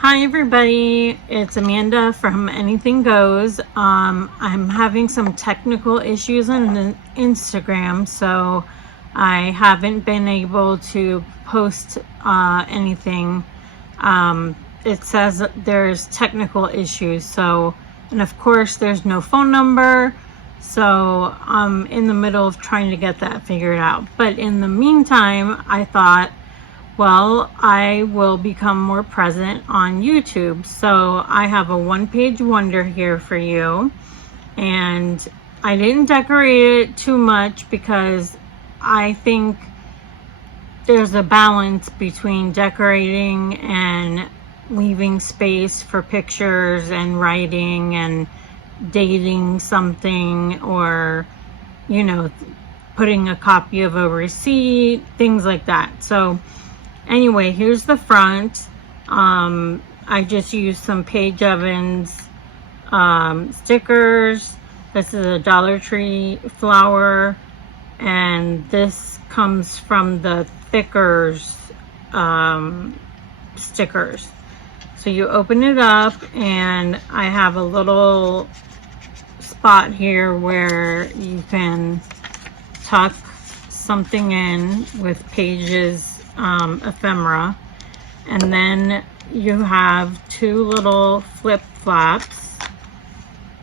Hi everybody, it's Amanda from Anything Goes. I'm having some technical issues on Instagram, so I haven't been able to post anything. It says there's technical issues, and of course there's no phone number, so I'm in the middle of trying to get that figured out. But in the meantime, I thought, well, I will become more present on YouTube. So I have a one-page wonder here for you. And I didn't decorate it too much because I think there's a balance between decorating and leaving space for pictures and writing and dating something, or, you know, putting a copy of a receipt, things like that. So anyway, here's the front. I just used some Paige Evans stickers. This is a Dollar Tree flower, and this comes from the Thickers stickers. So you open it up, and I have a little spot here where you can tuck something in with Paige's ephemera, and then you have two little flip flops,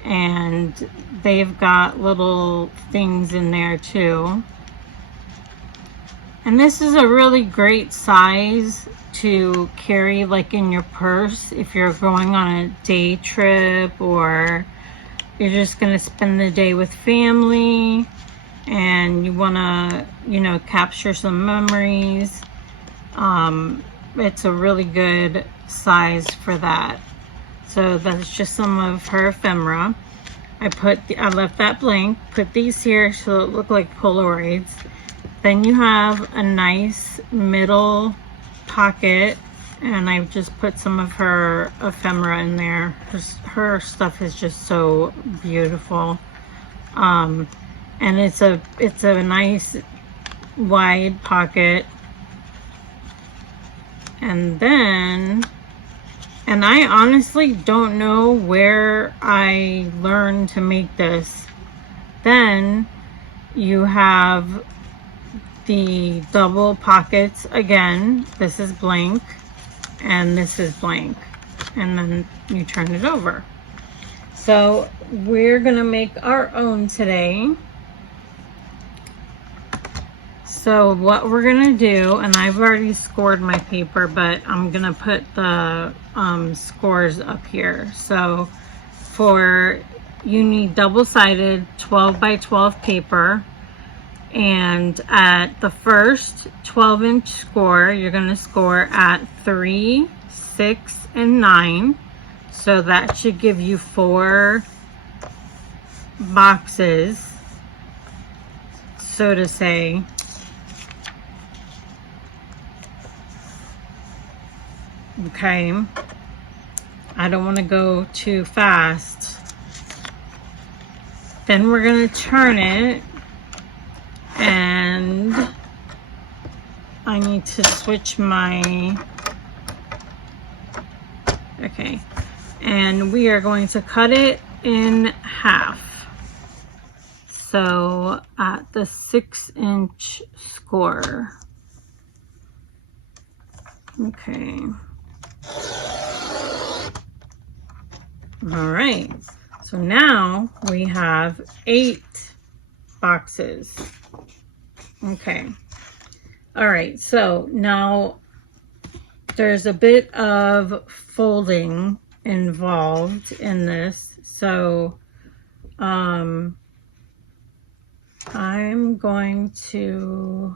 and they've got little things in there too. And this is a really great size to carry like in your purse if you're going on a day trip, or you're just gonna spend the day with family and you want to, you know, capture some memories. It's a really good size for that. So that's just some of her ephemera. I left that blank, put these here so it look like Polaroids. Then you have a nice middle pocket, and I've just put some of her ephemera in there. Her stuff is just so beautiful. And it's a nice wide pocket. And I honestly don't know where I learned to make this. Then you have the double pockets again. This is blank and this is blank, and then you turn it over. So we're gonna make our own today. So what we're gonna do, and I've already scored my paper, but I'm gonna put the scores up here. So you need double-sided 12 by 12 paper, and at the first 12-inch score, you're gonna score at 3, 6, and 9. So that should give you 4 boxes, so to say. Okay, I don't want to go too fast. Then we're going to turn it, and I need to switch my, okay, and we are going to cut it in half. So at the 6-inch score. Okay. All right, so now we have 8 boxes. Okay. All right, so now there's a bit of folding involved in this. So I'm going to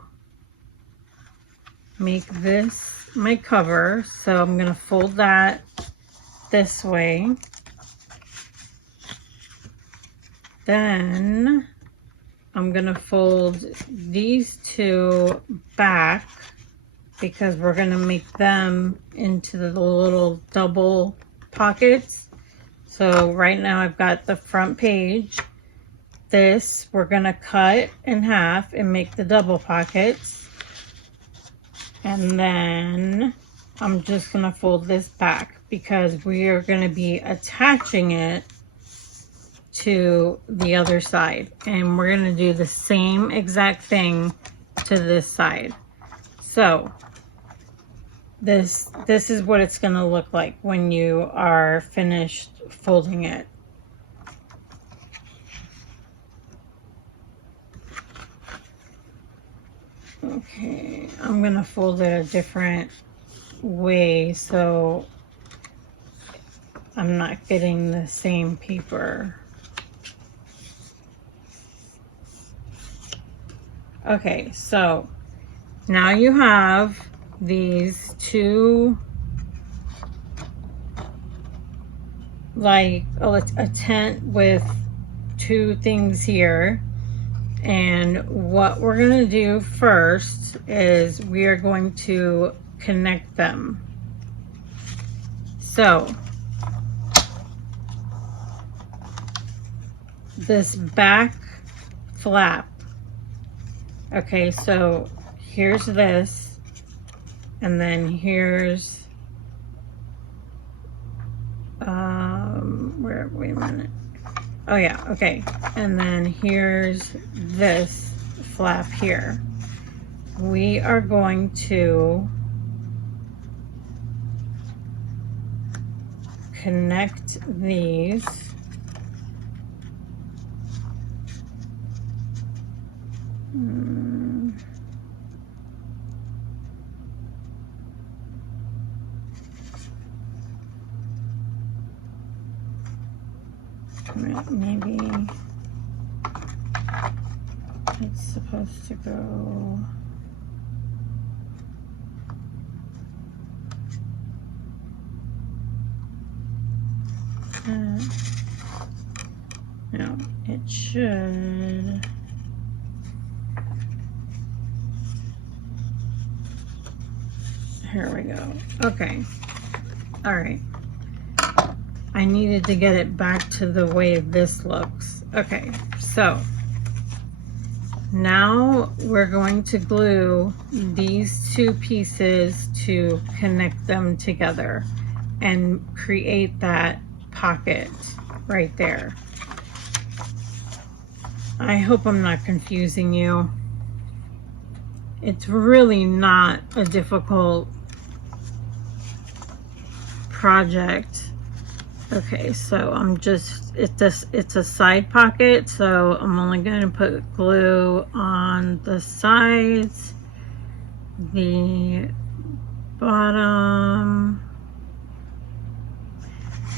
make this my cover. So I'm going to fold that this way. Then I'm going to fold these two back because we're going to make them into the little double pockets. So right now I've got the front page. This we're going to cut in half and make the double pockets. And then I'm just going to fold this back because we are going to be attaching it to the other side, and we're going to do the same exact thing to this side. So this is what it's going to look like when you are finished folding it. Okay, I'm going to fold it a different way so I'm not getting the same paper. Okay, so now you have these two, like a tent with two things here. And what we're going to do first is we are going to connect them. So this back flap, okay, so here's this, and then here's wait a minute. Oh yeah, okay. And then here's this flap here. We are going to connect these. Maybe it's supposed to go no, it should. Here we go. Okay. All right. I needed to get it back to the way this looks. Okay, so now we're going to glue these two pieces to connect them together and create that pocket right there. I hope I'm not confusing you. It's really not a difficult project. Okay, so I'm just, it's a side pocket, so I'm only going to put glue on the sides, the bottom,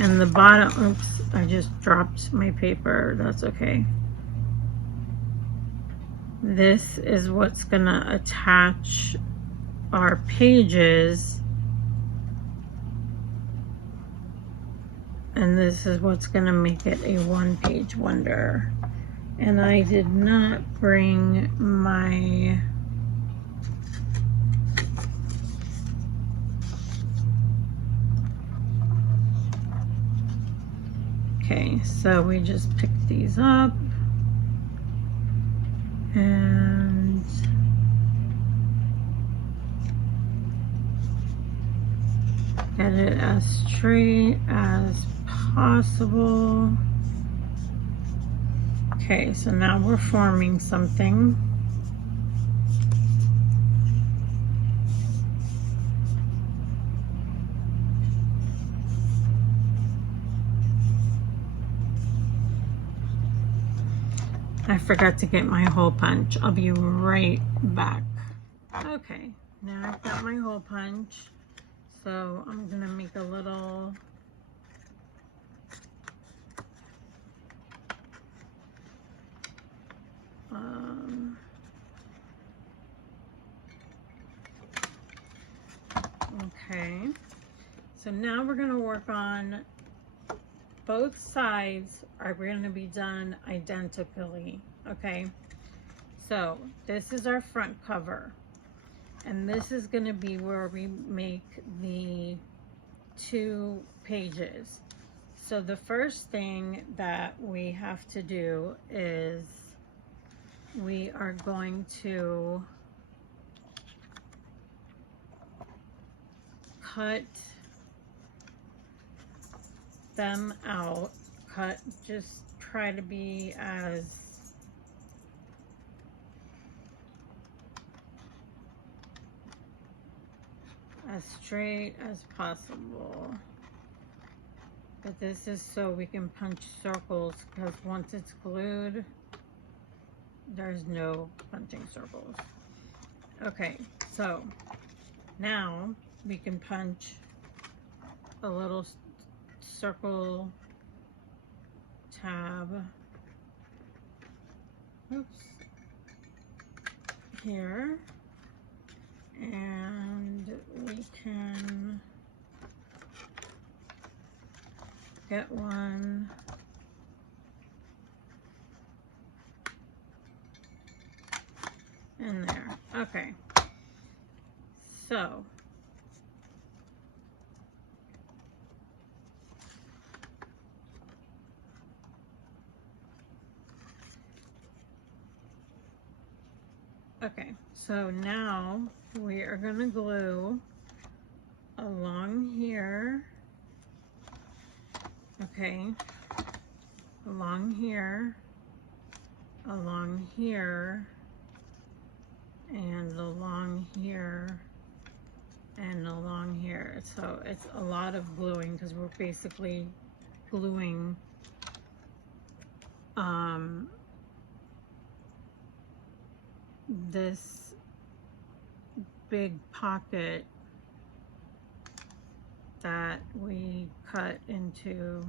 and the bottom. Oops, I just dropped my paper. That's okay. This is what's going to attach our pages. And this is what's going to make it a one-page wonder. And I did not bring my okay, so we just pick these up and get it as straight as possible. Okay, so now we're forming something. I forgot to get my hole punch. I'll be right back. Okay, now I've got my hole punch. So I'm gonna make a little okay, so now we're gonna work on both sides are going to be done identically. Okay, so this is our front cover, and this is going to be where we make the two pages. So the first thing that we have to do is we are going to cut them out. Just try to be as straight as possible. But this is so we can punch circles, because once it's glued, there's no punching circles. Okay, so now we can punch a little circle tab, oops, here, and we can get one in there. Okay, so now we are going to glue along here, okay, along here, along here, and along here, and along here. So it's a lot of gluing, because we're basically gluing this big pocket that we cut into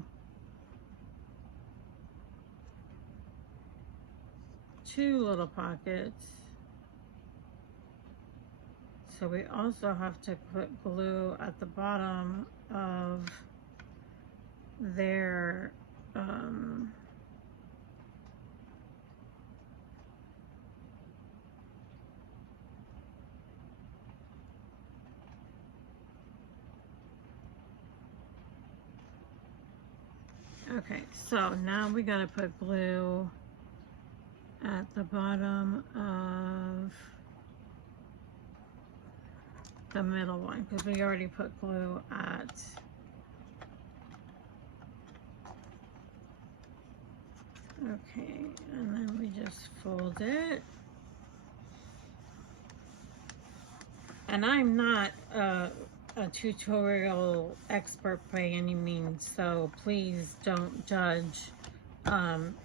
2 little pockets. So we also have to put glue at the bottom of their okay, so now we gotta put glue at the bottom of the middle one, because we already put glue at okay, and then we just fold it. And I'm not a tutorial expert by any means, so please don't judge.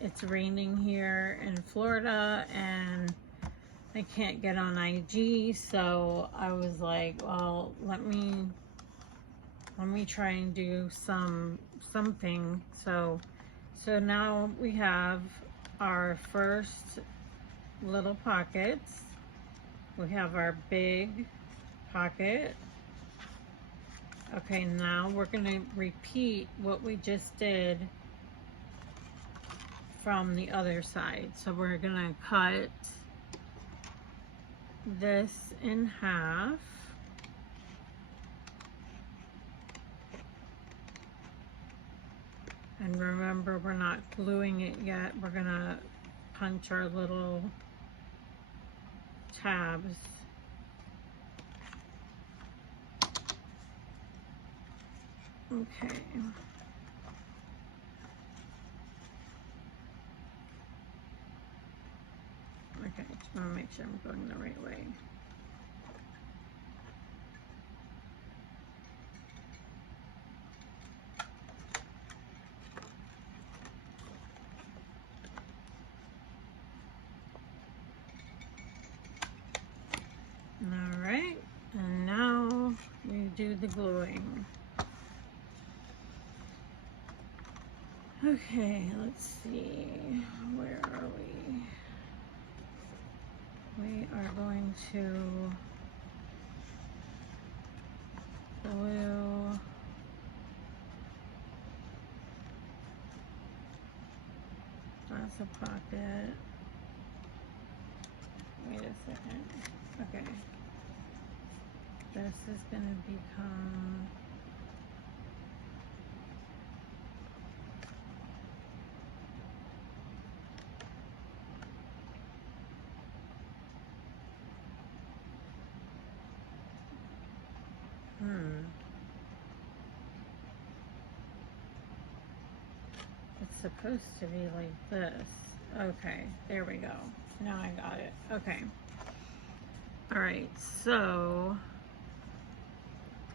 It's raining here in Florida, and I can't get on IG, so I was like, well, let me try and do something. So now we have our first little pockets. We have our big pocket. Okay, now we're going to repeat what we just did from the other side. So we're going to cut this in half. And remember, we're not gluing it yet. We're going to punch our little tabs. Okay. Okay, just want to make sure I'm going the right way. All right, and now we do the gluing. Okay, let's see, where are we? We are going to glue that's a pocket. Wait a second. Okay. This is going to become supposed to be like this. Okay, there we go. Now I got it. Okay. All right, so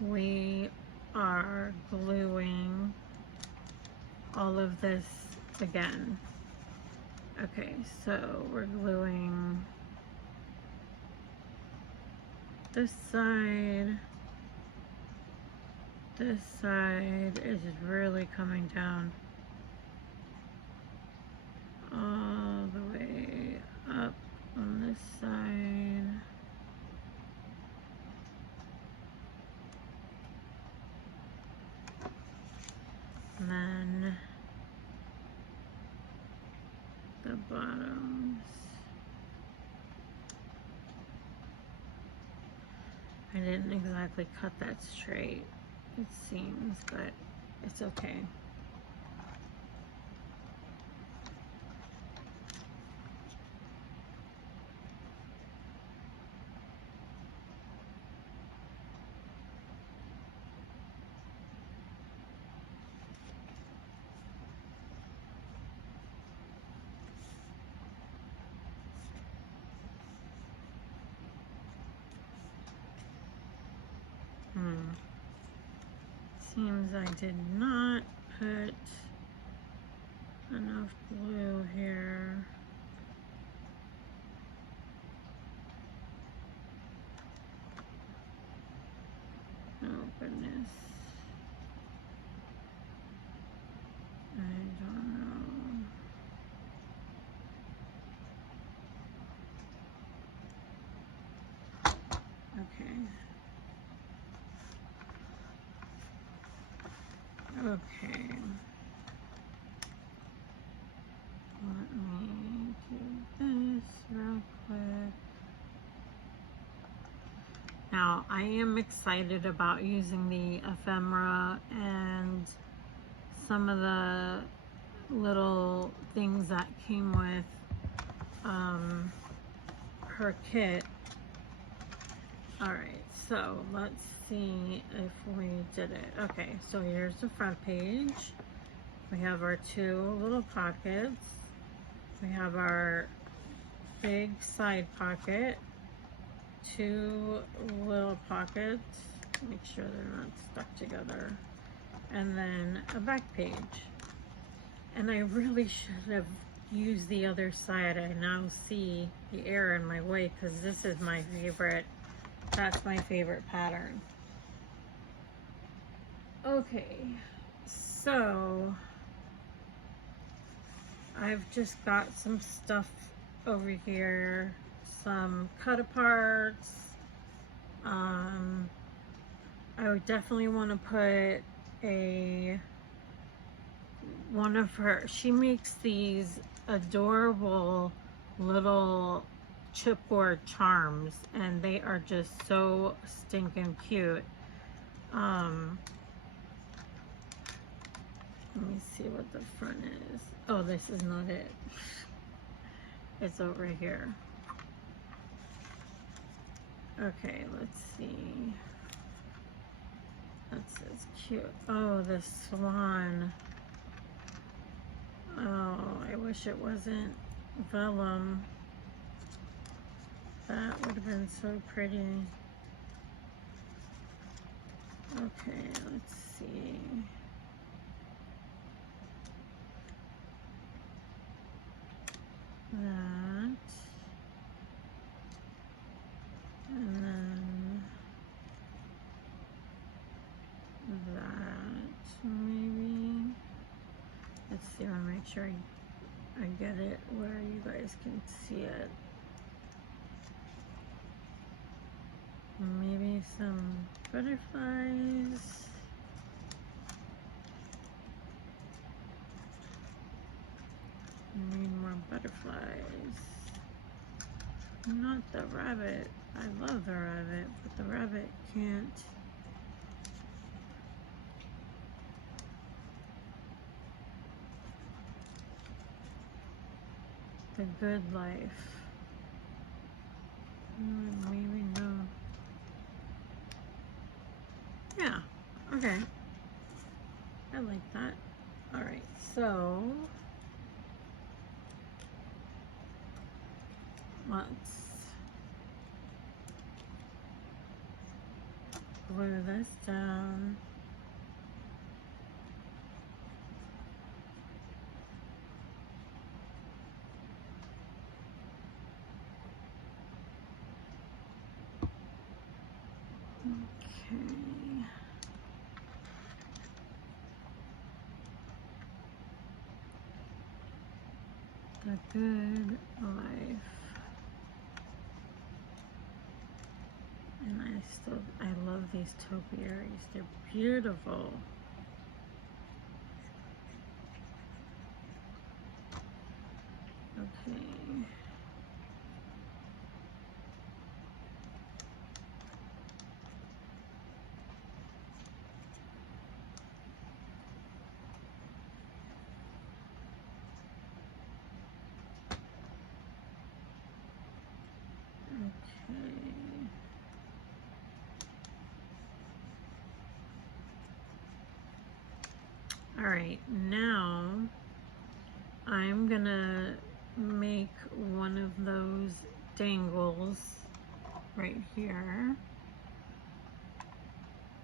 we are gluing all of this again. Okay, so we're gluing this side. This side is really coming down all the way up on this side. And then the bottoms. I didn't exactly cut that straight, it seems, but it's okay. Seems I did not put enough glue here. Oh goodness. I don't know. Okay. Okay. Let me do this real quick. Now, I am excited about using the ephemera and some of the little things that came with her kit. Alright, so let's see if we did it. Okay, so here's the front page. We have our two little pockets. We have our big side pocket. Two little pockets. Make sure they're not stuck together. And then a back page. And I really should have used the other side. I now see the error in my way because this is my favorite. That's my favorite pattern. Okay, so I've just got some stuff over here, some cut aparts. I would definitely want to put one of her, she makes these adorable little chipboard charms and they are just so stinking cute. Let me see what the front is. Oh, this is not it. It's over here. Okay, let's see. That's cute. Oh, the swan. Oh, I wish it wasn't vellum. That would have been so pretty. Okay, let's see. That. And then that, maybe. Let's see, I'll make sure I get it where you guys can see it. Maybe some butterflies. Need more butterflies. Not the rabbit. I love the rabbit, but the rabbit can't. The good life. Maybe no. Yeah, okay. I like that. Alright, So let's glue this down. Okay. The Good Life. And I love these topiaries. They're beautiful. Okay. Okay. All right, now I'm gonna make one of those dangles right here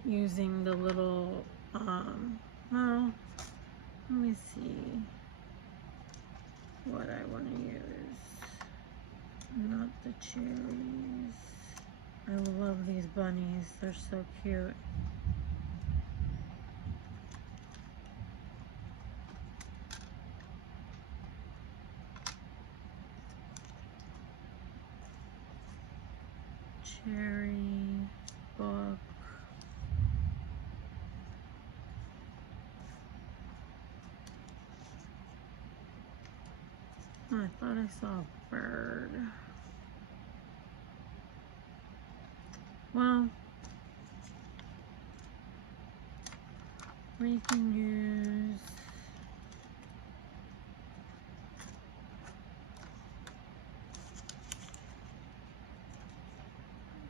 using the little, well, let me see what I want to use. Not the cherries. I love these bunnies, they're so cute. Cherry book. Oh, I thought I saw a bird. Well, we can use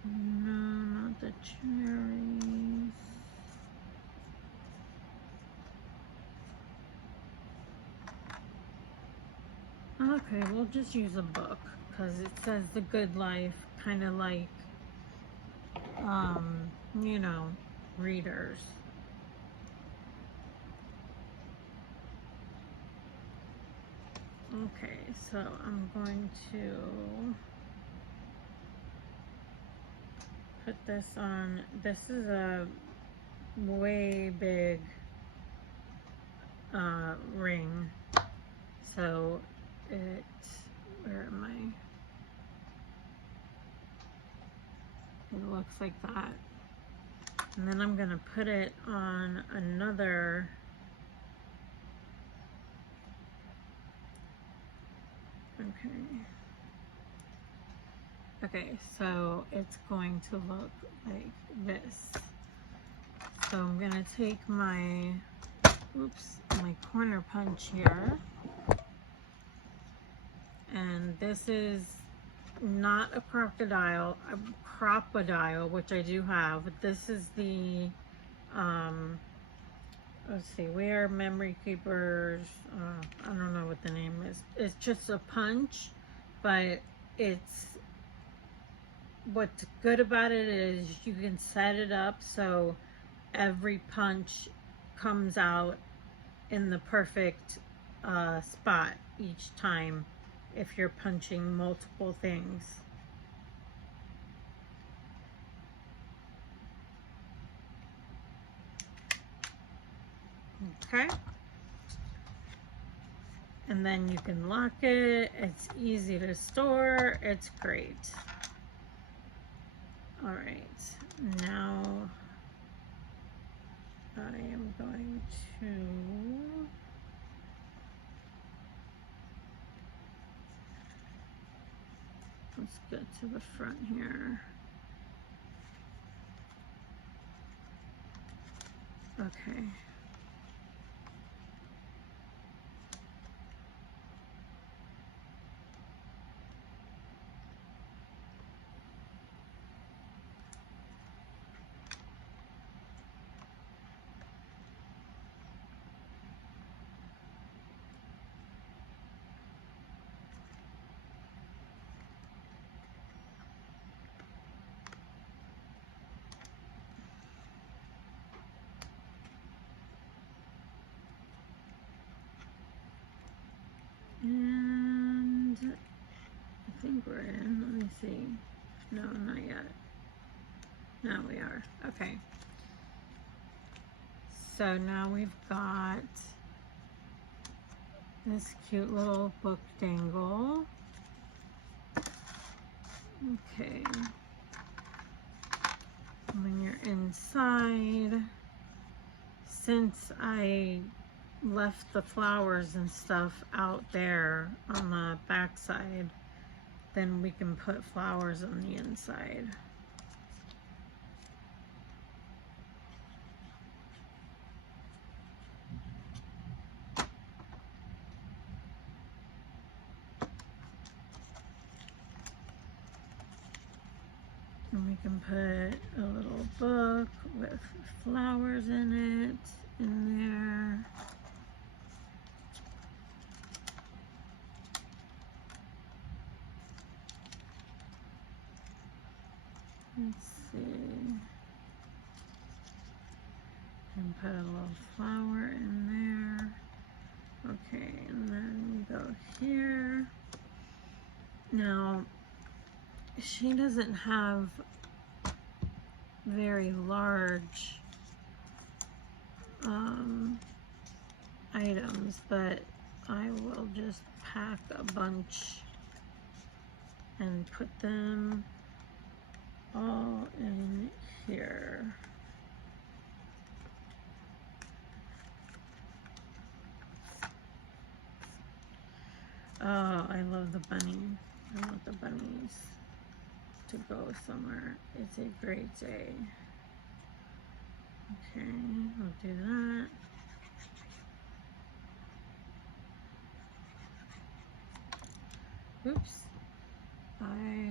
no, not the cherries. Okay, we'll just use a book because it says The Good Life, kind of like, you know, readers. Okay, so I'm going to put this on. This is a way big ring, so it, where am I? It looks like that. And then I'm gonna put it on another Okay, so it's going to look like this. So I'm gonna take my, my corner punch here. And this is not a crocodile, which I do have. This is the, let's see, we are memory keepers. I don't know what the name is. It's just a punch, but what's good about it is you can set it up so every punch comes out in the perfect spot each time if you're punching multiple things. Okay. And then you can lock it. It's easy to store. It's great. All right. Now I am going to let's get to the front here. Okay. think we're in. Let me see. No, not yet. Now we are. Okay. So now we've got this cute little book dangle. Okay. When you're inside, since I left the flowers and stuff out there on the back side, then we can put flowers on the inside. And we can put a little book with flowers in it in there. Let's see. And put a little flower in there. Okay, and then go here. Now, she doesn't have very large items, but I will just pack a bunch and put them all in here. Oh, I love the bunny. I want the bunnies to go somewhere. It's a great day. Okay, we'll do that. Oops. I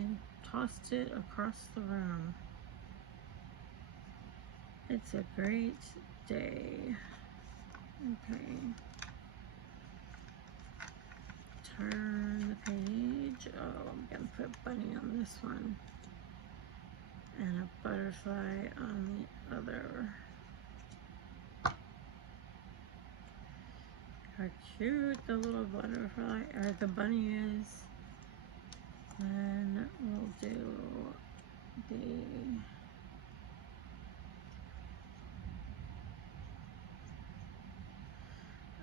tossed it across the room. It's a great day. Okay. Turn the page. Oh, I'm gonna put bunny on this one. And a butterfly on the other. How cute the little butterfly or the bunny is. Then we'll do the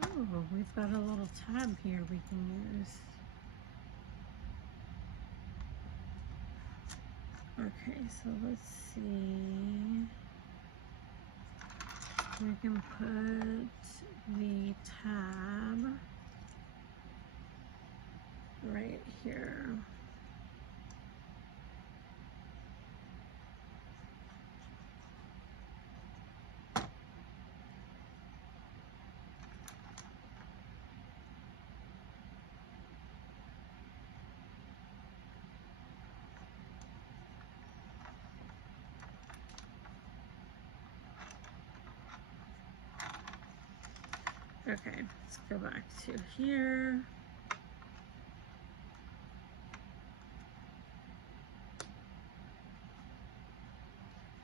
oh, we've got a little tab here we can use. Okay, so let's see. We can put the tab right here. Okay, let's go back to here.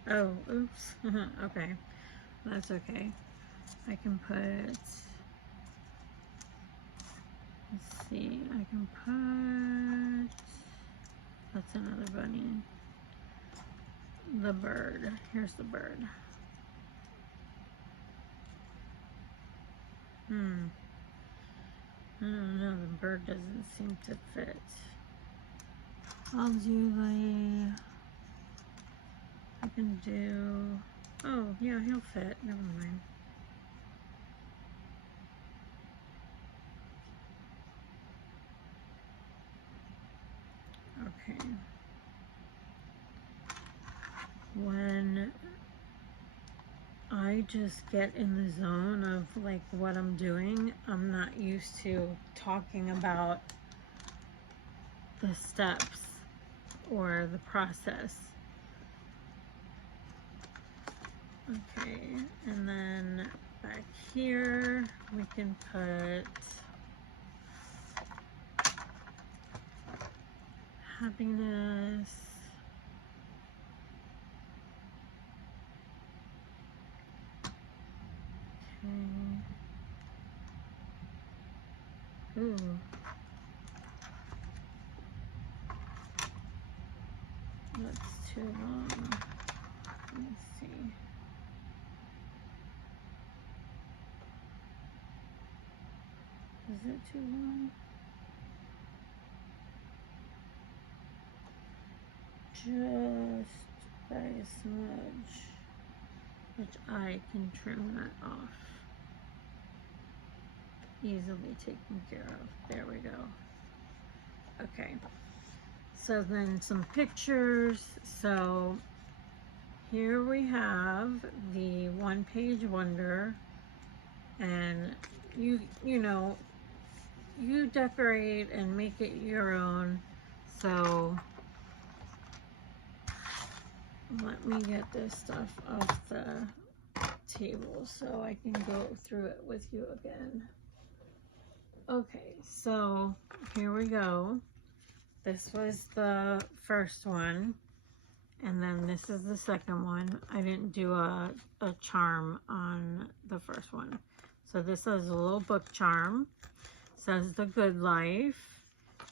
Oh, oops. Okay, that's okay. I can put, let's see, I can put, that's another bunny. The bird, here's the bird. I don't know, the bird doesn't seem to fit. I'll do the, I can do, oh yeah, he'll fit, never mind. Okay. When I just get in the zone of like what I'm doing, I'm not used to talking about the steps or the process. Okay, and then back here we can put happiness. Okay. Ooh. too long. Let me see. Is it too long? Just by a smudge, which I can trim that off. Easily taken care of. There we go. Okay. So then some pictures. So here we have the one-page wonder, and you know, you decorate and make it your own. So let me get this stuff off the table so I can go through it with you again. Okay, so here we go. This was the first one, and then this is the second one. I didn't do a charm on the first one. So this is a little book charm. It says The Good Life.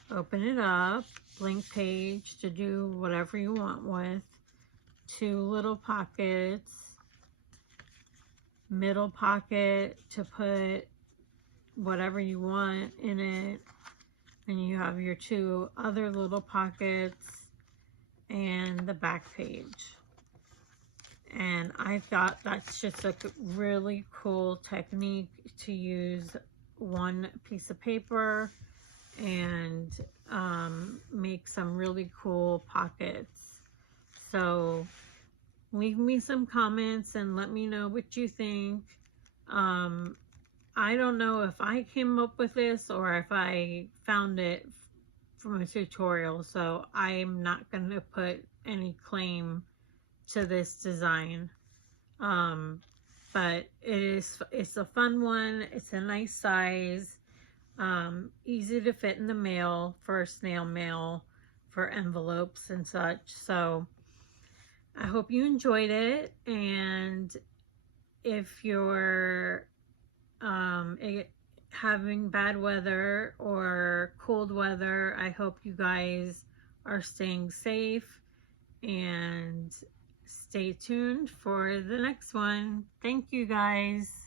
Open it up, blank page to do whatever you want with. 2 little pockets, middle pocket to put whatever you want in it, and you have your 2 other little pockets and the back page. And I thought that's just a really cool technique to use one piece of paper and make some really cool pockets. So leave me some comments and let me know what you think. I don't know if I came up with this or if I found it from a tutorial, so I'm not going to put any claim to this design. But it's a fun one. It's a nice size, easy to fit in the mail for snail mail, for envelopes and such. So I hope you enjoyed it, and if you're having bad weather or cold weather, I hope you guys are staying safe, and stay tuned for the next one. Thank you guys.